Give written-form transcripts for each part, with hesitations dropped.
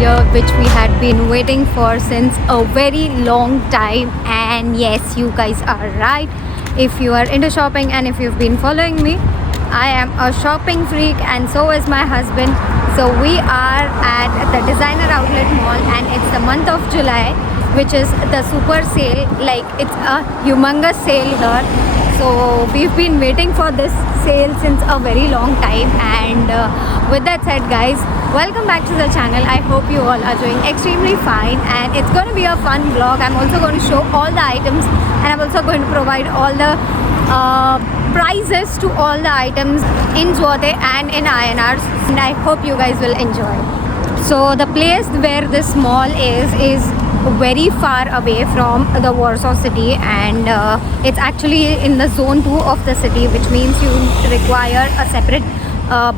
year, which we had been waiting for since a very long time. And yes, you guys are right. If you are into shopping and if you've been following me, I am a shopping freak and so is my husband. So we are at the Designer Outlet Mall and it's the month of July, which is the super sale. Like, it's a humongous sale here. So we've been waiting for this sale since a very long time. And with that said, guys, welcome back to the channel. I hope you all are doing extremely fine and it's going to be a fun vlog. I'm also going to show all the items and I'm also going to provide all the prices to all the items in Zloty and in INRs, and I hope you guys will enjoy. So the place where this mall is very far away from the Warsaw city, and it's actually in the zone 2 of the city, which means you require a separate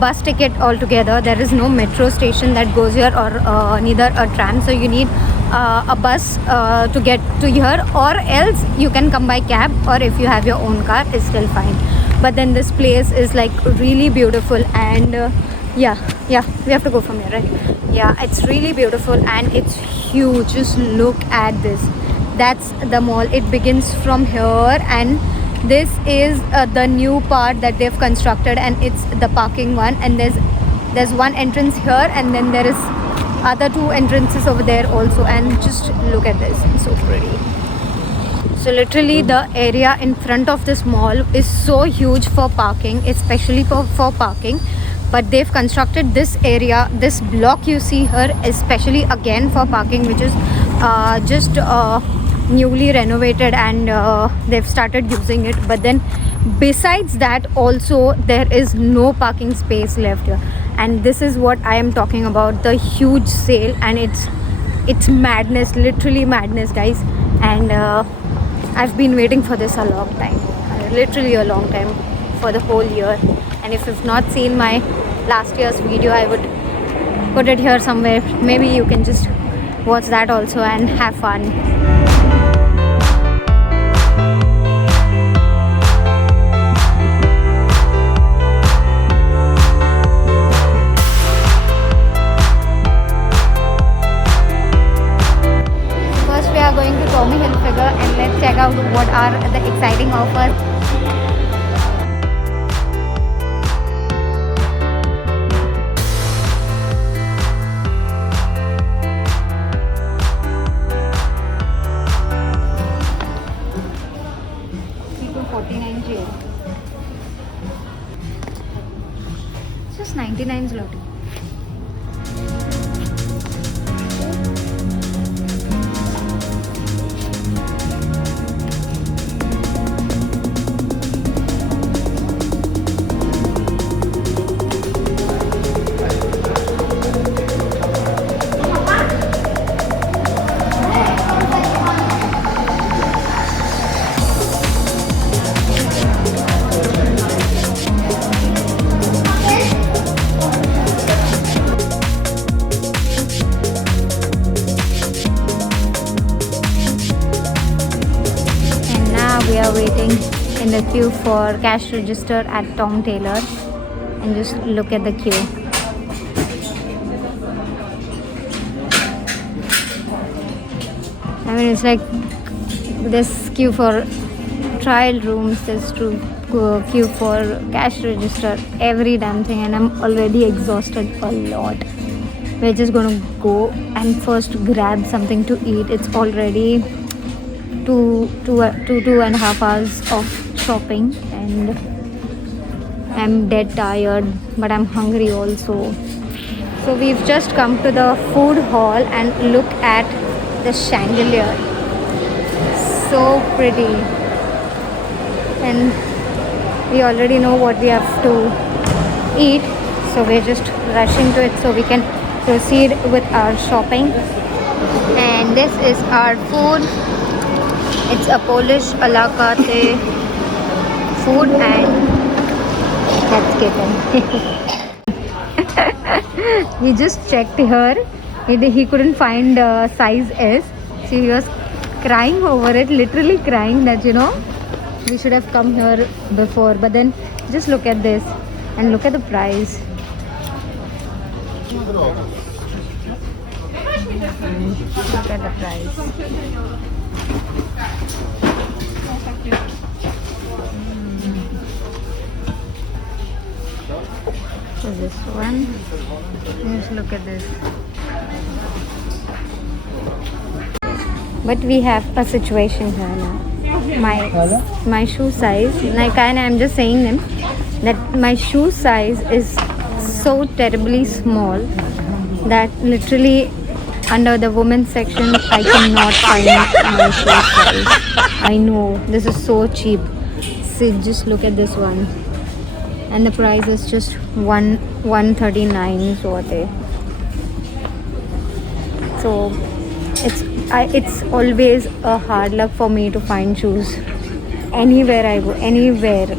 bus ticket altogether. There is no metro station that goes here or neither a tram, so you need a bus to get to here, or else you can come by cab, or if you have your own car is still fine. But then this place is like really beautiful, and yeah, we have to go from here, right? Yeah, it's really beautiful and it's huge. Just look at this. That's the mall. It begins from here, and this is the new part that they've constructed, and it's the parking one, and there's one entrance here, and then there is other 2 entrances over there also. And just look at this, it's so pretty. So literally the area in front of this mall is so huge for parking, especially for parking. But they've constructed this area, this block you see here, especially again for parking, which is just newly renovated, and they've started using it. But then besides that also there is no parking space left here, and this is what I am talking about, the huge sale. And it's madness, literally madness, guys. And I've been waiting for this a long time, literally a long time, for the whole year. And if you've not seen my last year's video, I would put it here somewhere. Maybe you can just watch that also and have fun. First we are going to Tommy Hilfiger and let's check out what are the exciting offers. Just 99 zloty. We are waiting in the queue for cash register at Tom Taylor, and just look at the queue. I mean, it's like this queue for trial rooms, this queue for cash register, every damn thing, and I'm already exhausted a lot. We're just gonna go and first grab something to eat. It's already two and a half hours of shopping, and I'm dead tired, but I'm hungry also. So we've just come to the food hall and look at the chandelier. So pretty, and we already know what we have to eat, so we're just rushing to it so we can proceed with our shopping. And this is our food. It's a Polish a la carte food, and that's kitten. He just checked here. He couldn't find size S. So he was crying over it, literally crying that, you know, we should have come here before. But then just look at this and look at the price. Look at the price. So this one, just look at this. But we have a situation here now. My shoe size, like I'm just saying them that my shoe size is so terribly small that literally under the women's section I cannot find my shoe size. I know this is so cheap. See, just look at this one, and the price is just 139 zloty. So it's always a hard luck for me to find shoes anywhere I go, anywhere.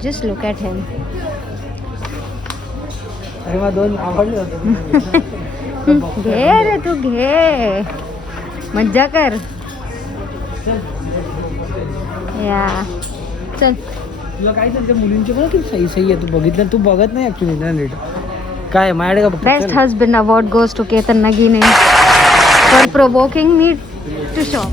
Just look at him. घे रे तू घे, मज्जा कर. या चल. तुला काय त्यांच्या मुलींचे पण किती सही सही आहे, तू बघितलं, तू बघत नाही ऍक्च्युली इंटरनेट. काय माझ्याकडे का best husband award goes to Ketan Nagine for provoking me to shop.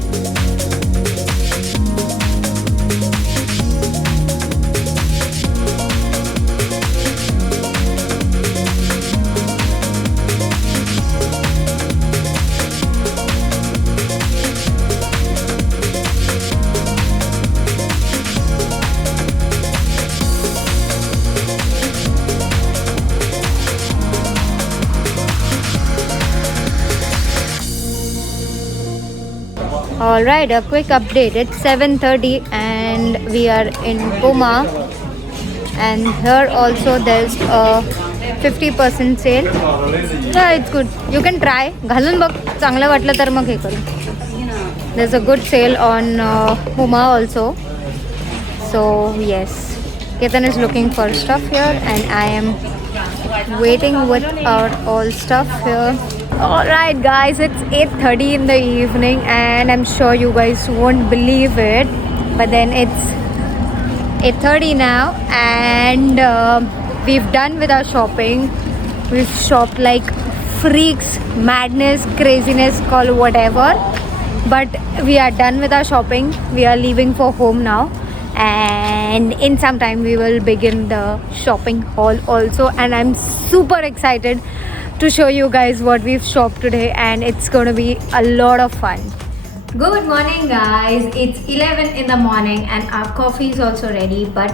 Alright, a quick update. It's 7:30 and we are in Puma, and here also there's a 50% sale. Yeah, it's good. You can try. घालून बघ, चांगलं वाटलं तर मग हे करू. There's a good sale on Puma also. So yes, Ketan is looking for stuff here and I am waiting with our all stuff here. Alright guys, it's 8:30 in the evening and I'm sure you guys won't believe it, but then it's 8:30 now and we've done with our shopping. We've shopped like freaks, madness, craziness, call whatever, but we are done with our shopping. We are leaving for home now and in some time we will begin the shopping haul also, and I'm super excited to show you guys what we've shopped today, and it's going to be a lot of fun. Good morning guys, it's 11 in the morning and our coffee is also ready, but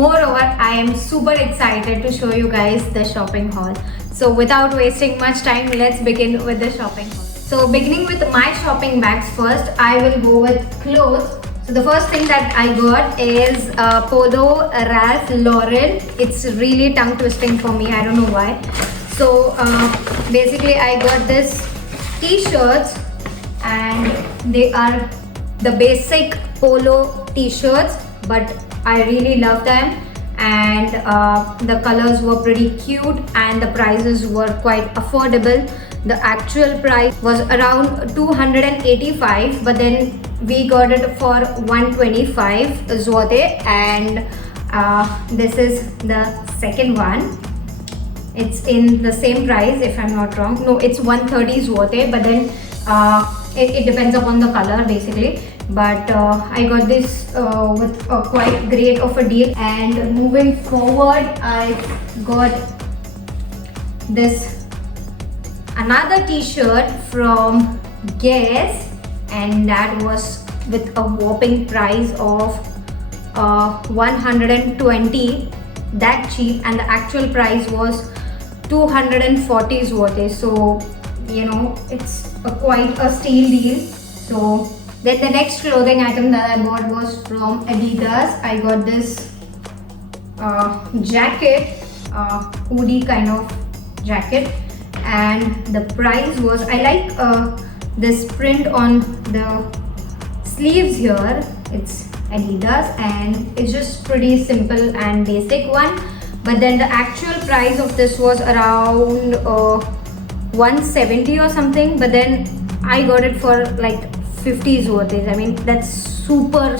moreover I am super excited to show you guys the shopping haul. So without wasting much time, let's begin with the shopping haul. So beginning with my shopping bags first, I will go with clothes. So the first thing that I got is Polo Ralph Lauren. It's really tongue twisting for me, I don't know why. So basically I got this t-shirts and they are the basic polo t-shirts, but I really love them, and the colors were pretty cute and the prices were quite affordable. The actual price was around 285, but then we got it for 125 zloty, and this is the second one. It's in the same price if I'm not wrong. No, it's 130 zloty, but then it depends upon the color basically. But I got this with quite great of a deal. And moving forward, I got this another t-shirt from Guess, and that was with a whopping price of 120. That cheap, and the actual price was 240 zloty. So you know, it's quite a steal deal. So then the next clothing item that I bought was from Adidas. I got this jacket, hoodie kind of jacket, and the price was, I like this print on the sleeves here. It's Adidas and it's just pretty simple and basic one, but then the actual price of this was around 170 or something, but then I got it for like 50 zlotys. I mean, that's super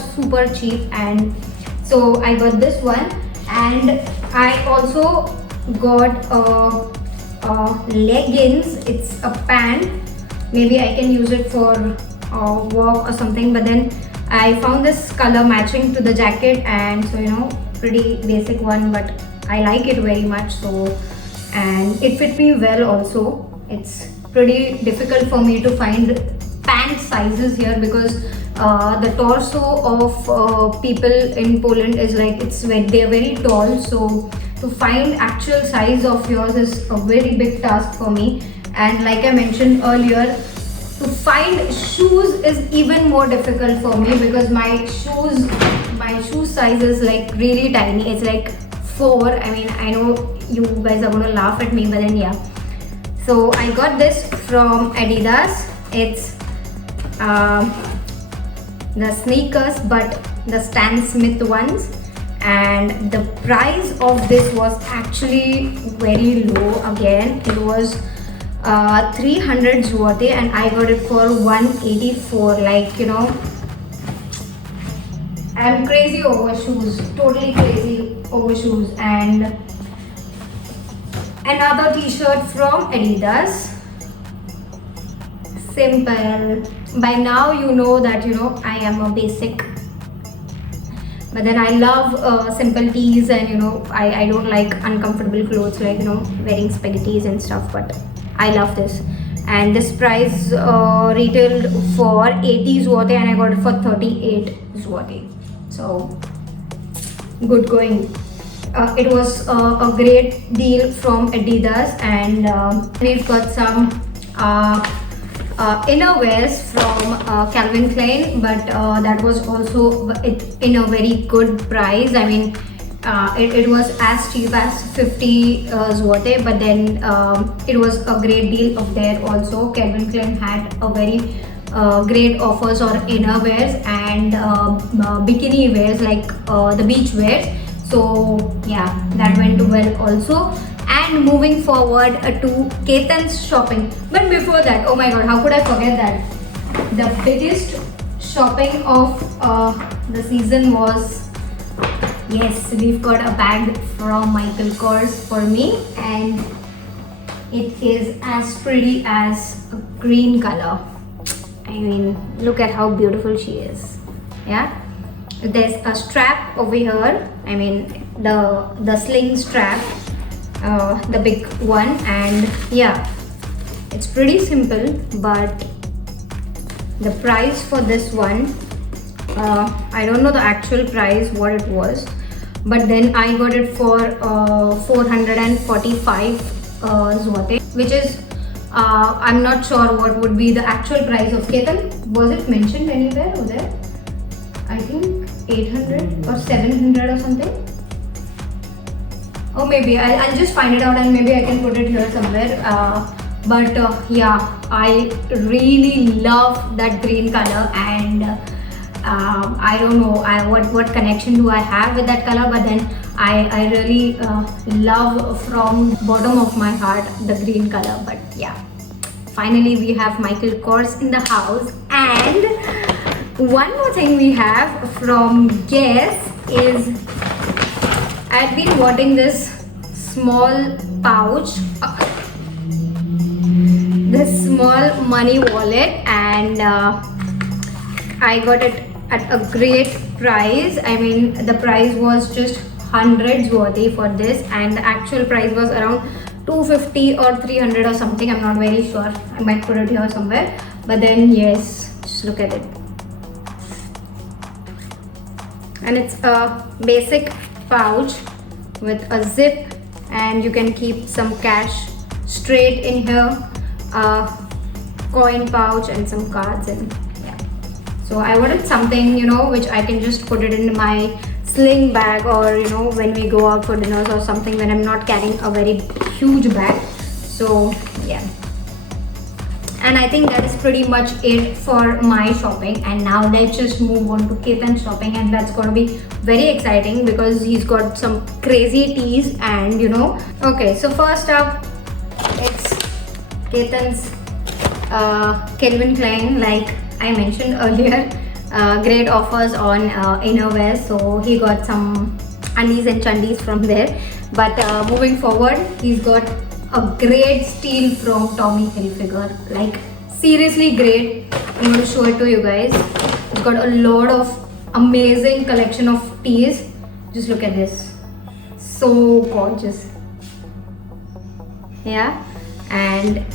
cheap. And so I got this one, and I also got leggings. It's a pant. Maybe I can use it for walk or something, but then I found this color matching to the jacket, and so pretty basic one, but I like it very much. So, and it fit me well also. It's pretty difficult for me to find pant sizes here because the torso of people in Poland is like they're very tall, so to find actual size of yours is a very big task for me. And like I mentioned earlier, to find shoes is even more difficult for me because my shoe size is like really tiny. It's like 4. I mean, I know you guys are gonna laugh at me, but then yeah. So I got this from Adidas. It's the sneakers, but the Stan Smith ones, and the price of this was actually very low. Again, it was 300 zloty, and I got it for 184. Like, I'm crazy over shoes, totally crazy over shoes. And another t-shirt from Adidas, simple. By now you know that I am a basic, but then I love simple tees, and I don't like uncomfortable clothes like wearing spaghettis and stuff, but I love this. And this price retailed for 80 zloty, and I got it for 38 zloty. So good going. It was a great deal from Adidas. And we've got some innerwears from Calvin Klein, but that was also in a very good price. I mean, it was as cheap as 50 zloty, but then it was a great deal of there also. Calvin Klein had a very great offers on innerwears and bikini wears, like the beach wears. So yeah, that went well also. And moving forward to Ketan's shopping. But before that, oh my god, how could I forget that? The biggest shopping of the season was, yes, we've got a bag from Michael Kors for me, and it is as pretty as a green color. I mean, look at how beautiful she is. Yeah, there's a strap over here. I mean, the sling strap, the big one. And yeah, it's pretty simple, but the price for this one, I don't know the actual price what it was, but then I got it for 445 zloty, which is I'm not sure what would be the actual price of Ketan. Was it mentioned anywhere over there? I think 800 or 700 or something. Or maybe I'll just find it out, and maybe I can put it here somewhere. But yeah, I really love that green color, and I don't know what connection do I have with that color, but then I really love from bottom of my heart the green color. But yeah, finally we have Michael Kors in the house. And one more thing we have from Guess is, I've been wanting this small pouch, this small money wallet, and I got it at a great price. I mean, the price was just 100 zloty for this, and the actual price was around 250 or 300 or something. I'm not very sure. I might put it here somewhere. But then yes, just look at it. And it's a basic pouch with a zip, and you can keep some cash straight in here, coin pouch and some cards. And yeah, so I wanted something which I can just put it in my sling bag, or when we go out for dinners or something, when I'm not carrying a very huge bag. So yeah, and I think that is pretty much it for my shopping. And now let's just move on to Ketan's shopping, and that's going to be very exciting because he's got some crazy teas. And okay, so first up, it's Ketan's Calvin Klein. Like I mentioned earlier, great offers on innerwear, so he got some undies and chundies from there. But moving forward, he's got a great steal from Tommy Hilfiger. Like seriously great. I'm going to show it to you guys. It's got a lot of amazing collection of tees. Just look at this. So gorgeous. Yeah, and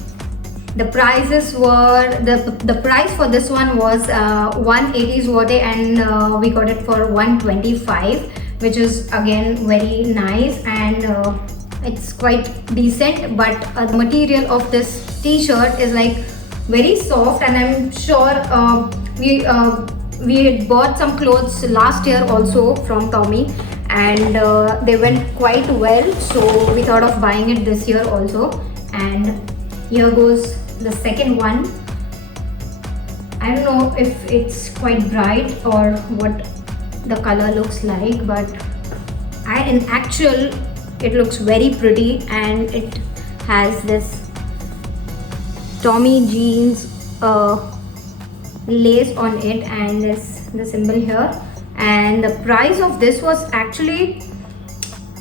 the prices were the price for this one was 180 zloty, and we got it for 125, which is again very nice, and it's quite decent. But the material of this t-shirt is like very soft, and I'm sure we had bought some clothes last year also from Tommy, and they went quite well, so we thought of buying it this year also. And here goes the second one. I don't know if it's quite bright or what the color looks like, but in actual it looks very pretty, and it has this Tommy jeans lace on it, and the symbol here. And the price of this was actually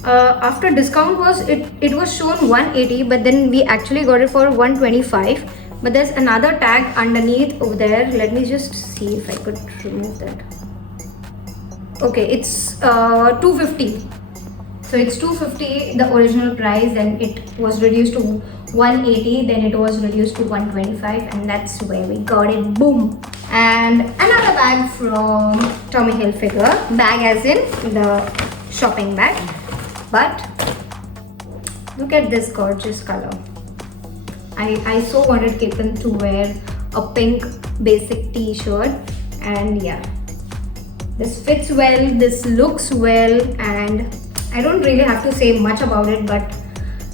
after discount was it was shown 180, but then we actually got it for 125. But there's another tag underneath over there. Let me just see if I could remove that. Okay, it's 250. So it's 250 the original price, then it was reduced to 180, then it was reduced to 125, and that's where we got it. Boom. And another bag from Tommy Hilfiger. Bag as in the shopping bag. But look at this gorgeous color. I so wanted Ketan to wear a pink basic t-shirt, and yeah, this fits well, this looks well, and I don't really have to say much about it, but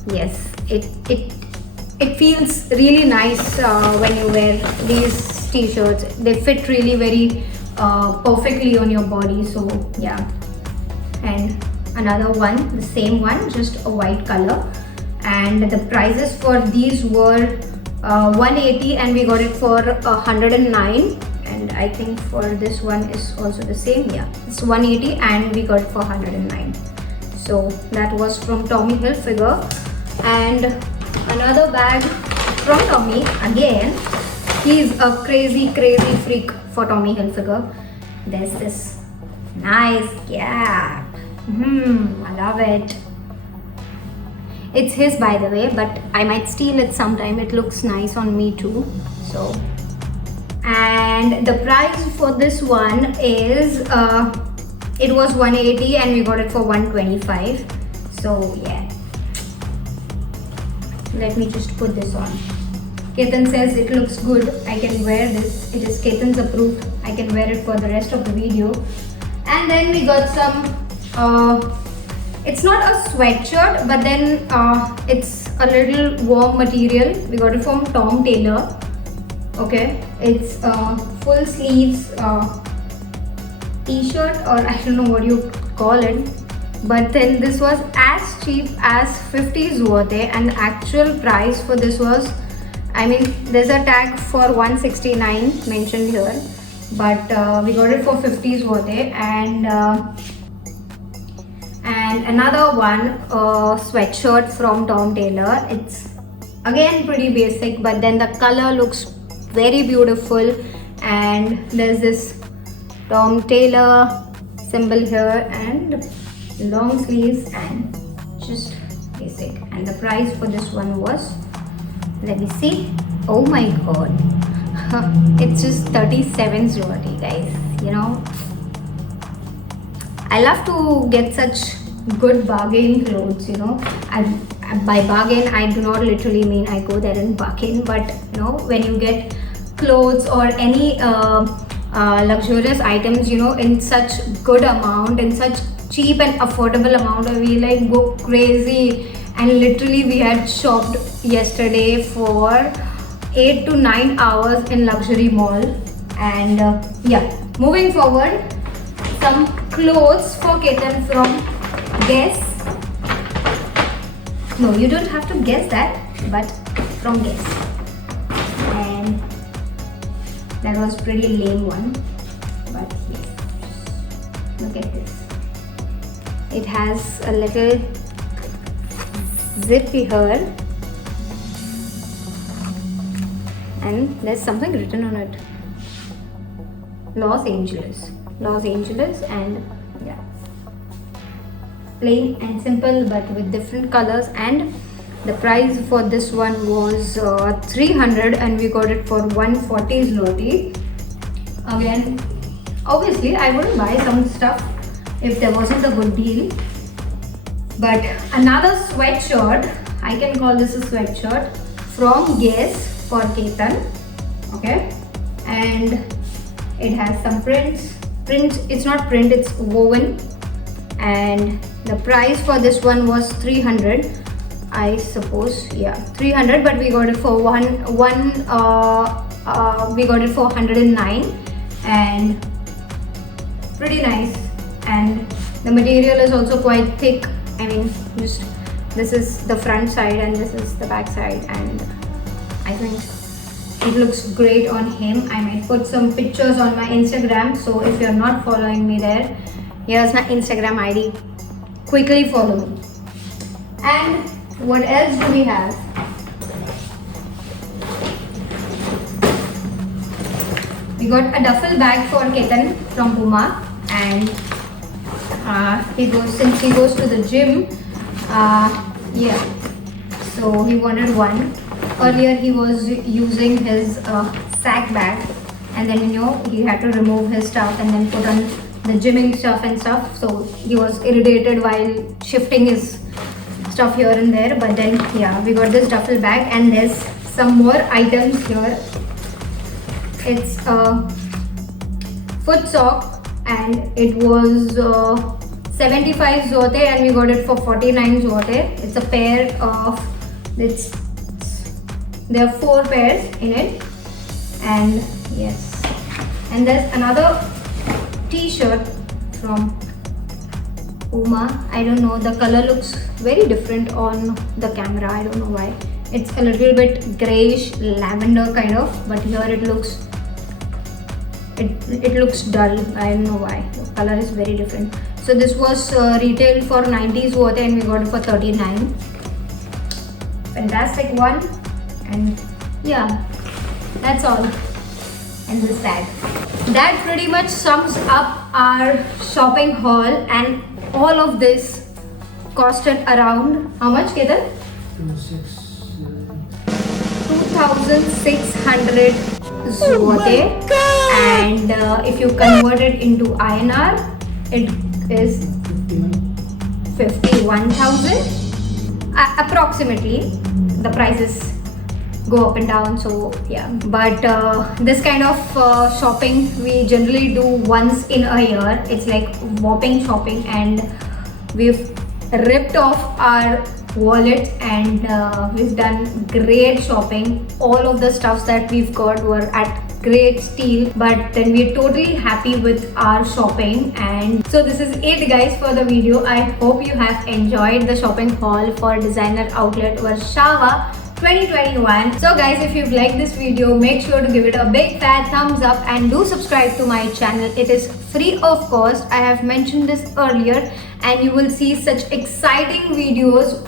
yes, it feels really nice when you wear these t-shirts. They fit really very perfectly on your body, so yeah. And another one, the same one, just a white color, and the prices for these were 180, and we got it for 109. And I think for this one is also the same. Yeah, it's 180 and we got it for 109. So that was from Tommy Hilfiger. And another bag from Tommy. Again, he's a crazy freak for Tommy Hilfiger. There's this nice cap. I love it. It's his, by the way, but I might steal it sometime. It looks nice on me too. So, and the price for this one is it was 180 and we got it for 125. So yeah, let me just put this on. Ketan says it looks good, I can wear this. It is Ketan's approved. I can wear it for the rest of the video. And then we got some it's not a sweatshirt, but then it's a little warm material. We got it from Tom Taylor. Okay, it's full sleeves t-shirt, or I don't know what you call it, but then this was as cheap as 50 zloty, and the actual price for this was, I mean, there's a tag for 169 mentioned here, but we got it for 50 zloty. And another one, sweatshirt from Tom Taylor. It's again pretty basic, but then the color looks very beautiful, and there's this Tom Taylor symbol here, and long sleeves, and just basic. And the price for this one was, let me see, oh my god, it's just 37 zloty, guys. You know, I love to get such good bargain clothes, you know. By bargain, I do not literally mean I go there and bargain, but you know, when you get clothes or any luxurious items, you know, in such good amount, in such cheap and affordable amount, we like go crazy. And literally we had shopped yesterday for 8 to 9 hours in luxury mall. And yeah, moving forward, some clothes for Ketan from Guess. No, you don't have to guess that, but from Guess. And that was pretty lame one, but yes, look at this. It has a little zip here, and there's something written on it. Los Angeles, and yeah, plain and simple but with different colors. And the price for this one was 300 and we got it for 140 zloty. Again, obviously I wouldn't buy some stuff if there wasn't a good deal. But another sweatshirt, I can call this a sweatshirt, from Guess for Ketan. Okay, and it has some prints. It's not print, it's woven. And the price for this one was 300, I suppose. Yeah, 300, but we got it for we got it for 109, and pretty nice. And the material is also quite thick. I mean, just this is the front side and this is the back side, and I think it looks great on him. I might put some pictures on my Instagram, so if you're not following me there, here's my Instagram ID. Quickly follow me. And what else do we have? We got a duffel bag for Ketan from Puma, and since he goes to the gym, yeah, so he wanted one. Earlier he was using his sack bag, and then he had to remove his stuff and then put on the gymming stuff and stuff, so he was irritated while shifting his stuff here and there. But then yeah, we got this duffel bag, and there's some more items here. It's a foot sock, and it was 75 zloty and we got it for 49 zloty. It's a pair of, there are 4 pairs in it. And yes, and there's another t-shirt from Puma. I don't know, the color looks very different on the camera. I don't know why. It's a little bit grayish lavender kind of, but here it looks dull. I don't know why. The color is very different. So this was retailed for 90 zloty and we got it for 39. Fantastic one. And yeah, that's all in this bag. That pretty much sums up our shopping haul, and all of this costed around how much, Ketan? 2,600 zloty. And if you convert it into INR, it is 51,000 approximately. The prices go up and down, so yeah. But this kind of shopping we generally do once in a year. It's like whopping shopping, and we've ripped off our wallets, and we've done great shopping. All of the stuffs that we've got were at great steal, but then we're totally happy with our shopping. And so this is it guys for the video. I hope you have enjoyed the shopping haul for designer outlet Warszawa 2021. So guys, if you've liked this video, make sure to give it a big fat thumbs up and do subscribe to my channel. It is free of cost. I have mentioned this earlier, and you will see such exciting videos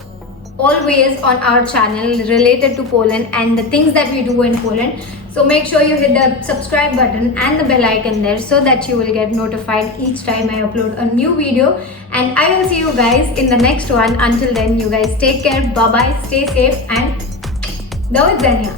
always on our channel related to Poland and the things that we do in Poland. So make sure you hit the subscribe button and the bell icon there so that you will get notified each time I upload a new video. And I will see you guys in the next one. Until then, you guys take care, bye bye, stay safe, and do it, Zania.